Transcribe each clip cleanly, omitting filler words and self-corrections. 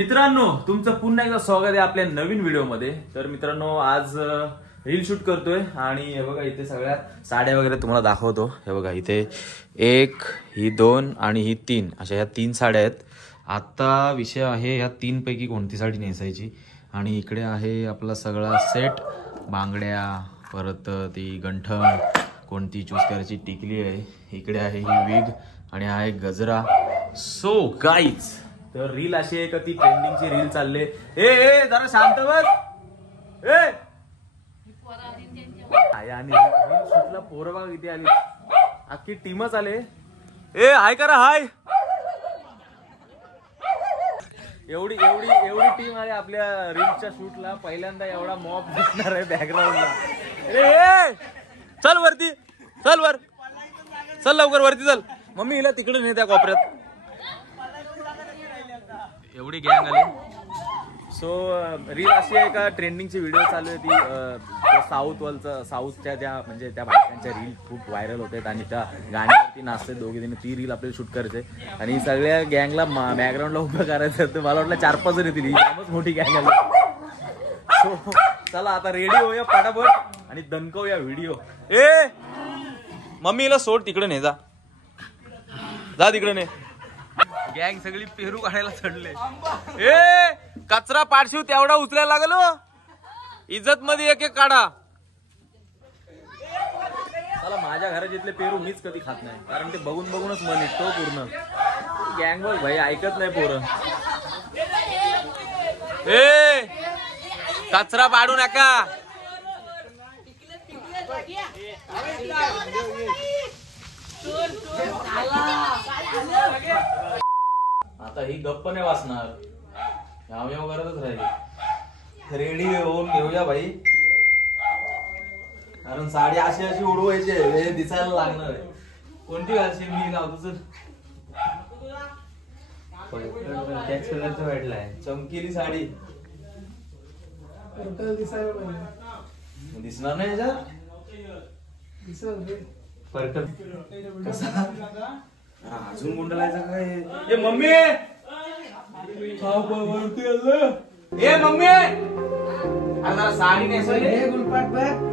मित्रांनो, तुमचं पुन्हा एकदा स्वागत आहे आपल्या नवीन व्हिडिओमध्ये। तर मित्रांनो, आज रील शूट करतोय आणि हे बघा इथे सगळ्या साड्या वगैरे तुम्हाला दाखवतो। हे बघा इथे 1 ही 2 आणि ही 3 अशा ह्या 3 साड्या आहेत। आता विषय आहे ह्या 3 पैकी कोणती साडी नेसायची। आणि इकडे आहे आपला सगळा सेट, बांगड्या, परत ती गंठण कोणती चूज करायची, टिकली आहे, इकडे आहे ही विग आणि हा एक गजरा। सो गाईज, तर रील अशी आहे का ती ट्रेंडिंगची रील चालले। ए जरा शांत बस। ए आणि रील शूटला पोरं बघा किती आली, अख्खी टीमच आले। ए हाय करा, हाय। एवढी एवढी एवढी टीम आली आपल्या रीलच्या शूटला। पहिल्यांदा एवढा मॉब दिसणार आहे बॅकग्राऊंडला। ए चल वरती, चल वर, चल लवकर वरती चल। मम्मी हिला तिकडे नाही त्या कोपऱ्यात, एवढी गँग आली। सो रील अशी आहे का ट्रेंडिंगची व्हिडिओ चालू आहे ती साऊथच्या त्या म्हणजे त्या बायकांच्या रील खूप व्हायरल होत आहेत आणि त्या गाण्यावरती नाचतात दोघे जण। ती रील आपल्याला शूट करायचे आणि सगळ्या गँगला बॅकग्राऊंडला उभं करायचं। तर मला वाटलं 4-5 जण येतील, ही खूपच मोठी गँग आली। सो चला आता रेडी होऊया पटापट आणि दणकवूया व्हिडिओ। ए मम्मीला सोड, तिकडे नाही जा, जा तिकडे नाही। गँग सगळी पेरू काढायला चढले। ए कचरा पाडशिव तेवढा उचलायला लागलो, इज्जत मध्ये एक एक काढा। चला, माझ्या घरात जिथले पेरू मीच कधी खात नाही, कारण ते बघून बघूनच मन निघतो पूर्ण। गँग बघ भाई, ऐकत नाही पोरं। ए कचरा पाडू नका। आता ही गप्प नाही वाचणार, याव करतच राहिली। रेडी होऊन घेऊया भाई, कारण साडी अशी अशी उडवायची आहे, दिसायला लागणार आहे। कोणती घालशील? मी लावतो चल। टॅक्स कलरचा भेटलाय, चमकीली साडी दिसणार नाही याच्यात, अजून गुंडलायचं काय? ए मम्मी, ए मम्मी आता साडी नेसवली गुलपाट बघ।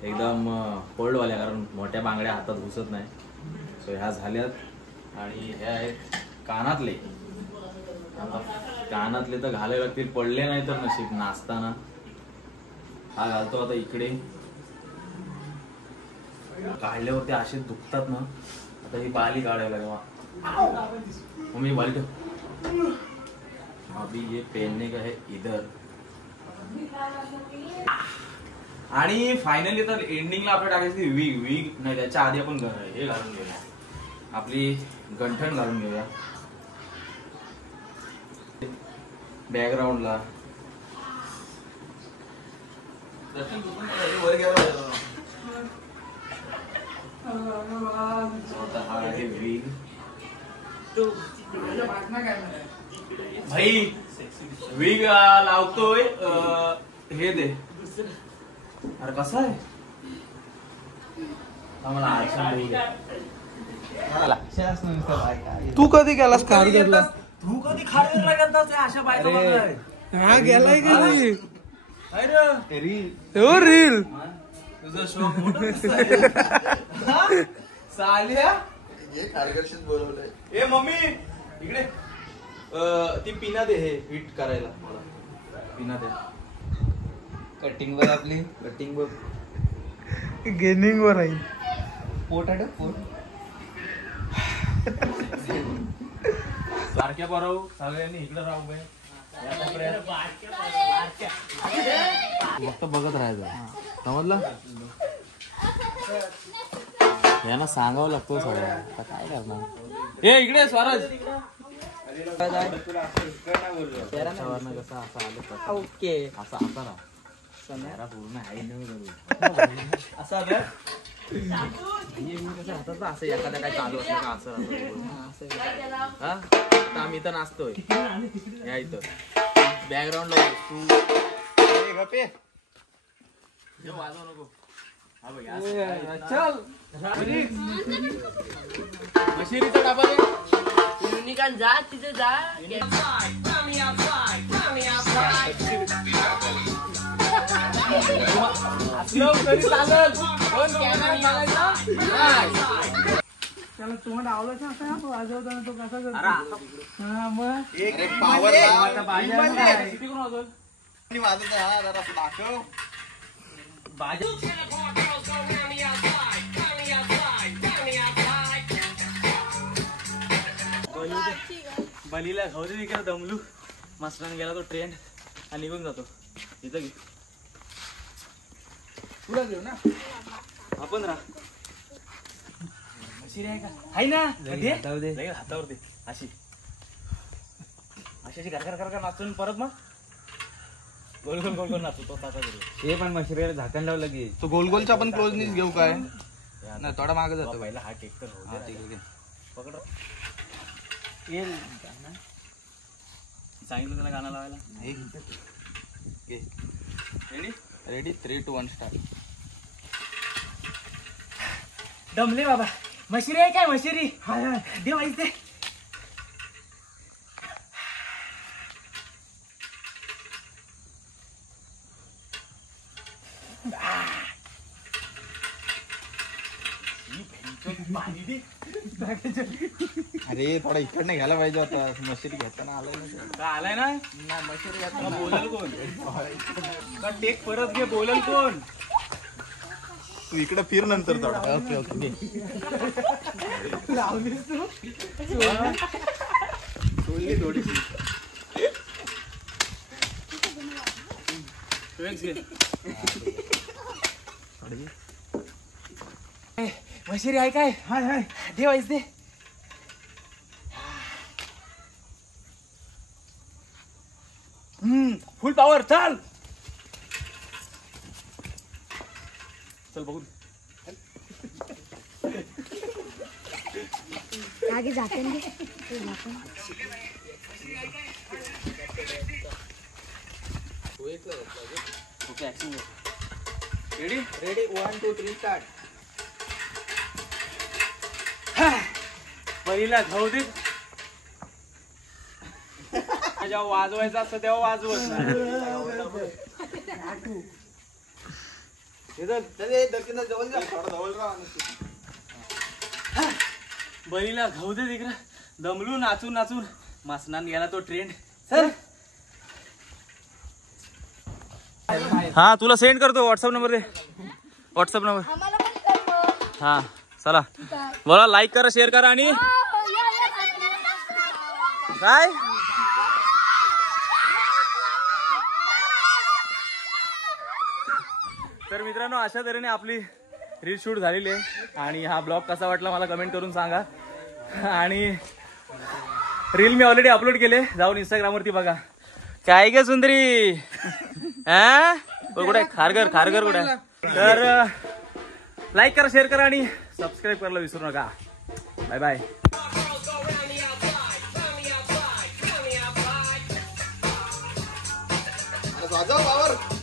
एकदम फोल्डवाल्या, कारण मोठ्या बांगड्या हातात घुसत नाही। सो ह्या झाल्यात आणि ह्या आहेत कानातले। आता कानातले तर घालावे लागतील, पडले नाही तर नशीब नाचताना। हा घालतो आता इकडे, काढल्यावरती असे दुखतात ना। आता ही बाली काढायला लागेल मम्मी, बाली ठेव। अभी ये पहनने का है इधर। आणि फायनली तर एंडिंगला आपल्या टाकायची विग। विग नाही, त्याच्या आधी आपण हे घालून घेऊया, आपली गंठण घालून घेऊया बॅकग्राऊंडला। हा आहे विग भाई, विग लावतोय। हे दे, अरे कसा आहे तू कधी गेलास खार घेतला? तू कधी खार घेतला? अशा बायका हा गेलाय कधी? रील तुझा शो साल्या बोलवलंय। ए मम्मी इकडे, ती पिना दे, हे हिट करायला मला पिना दे। कटिंग वर आपली, कटिंग वर गेनिंग वर आहे। पोट आहे पोट सारख्या बरोबर सगळ्यांनी इकडे राहू गए, फक्त बघत राहायचं, समजलं? यांना सांगावं लागतं सगळ्या, आता काय करणार। ए इकडे स्वराज, ओके, असा असा ना पूर्ण आहे असं हातात असं एखाद्या काय चालू असलं का असं हा आता आम्ही इथं नाचतोय या इथं बॅकग्राऊंड वाजवू नको मशिरीचा डाबा जा तिथे जा त्याला तुम्हाला आवडत ना वाजवताना तो कसा करतो हा मग बलीला खाऊ दे इकडे दमलू मस्तान गेला तो ट्रेंड आणि निघून जातो इथं घे तुला देऊ ना आपण राहा मशिरी आहे का आहे ना हातावर दे अशी अशी घर कर नाचून परत मग गोल गोल गोल गोल नाचू तो ताचा हे पण मशिरीला झाकण लावलं की तो गोलगोलचा आपण क्लोजनेस घेऊ काय नाही थोडा मागे जातो पहिला हा टेक तर पकड येईल सांगितलं त्याला गाणं लावायला रेडी रेडी 3, 2, 1 स्टार्ट दमले बाबा मशिरी आहे काय मशिरी देव ऐकते अरे थोडा इकडनं घ्यायला पाहिजे होता मशिरी घेताना आलाय ना आलाय ना मशिरी बोलल कोण का टेक परत घे बोलल कोण तू इकडे फिर नंतर थोडा ओके ओके लावलीस तू सोडली थोडीशी मशिरी आहे काय हाय हाय देव ऐस दे फुल पॉवर चल चल बघू आगे जाते हैं ते झाकण okay action ready ready 1, 2, 3 start पहिला खाऊ दे जेव्हा वाजवायचं असतं तेव्हा वाजवत नाही बळीला खाऊ दे तिकडं दमलू नाचून नाचून मासनान गेला तो ट्रेंड सर हा तुला सेंड करतो व्हॉट्सअप नंबर दे व्हॉट्सअप नंबर हा चला बोला लाईक करा शेअर करा आणि काय तर मित्रांनो अशा तऱ्हेने आपली रील शूट झालेली आहे आणि हा ब्लॉग कसा वाटला मला कमेंट करून सांगा आणि रील मी ऑलरेडी अपलोड केले जाऊन इंस्टाग्रामवरती बघा काय ग सुंदरी हा कुठे खारघर खारघर कुठे तर लाईक करा शेअर करा आणि सबस्क्राईब करायला विसरू नका बाय बाय वाजव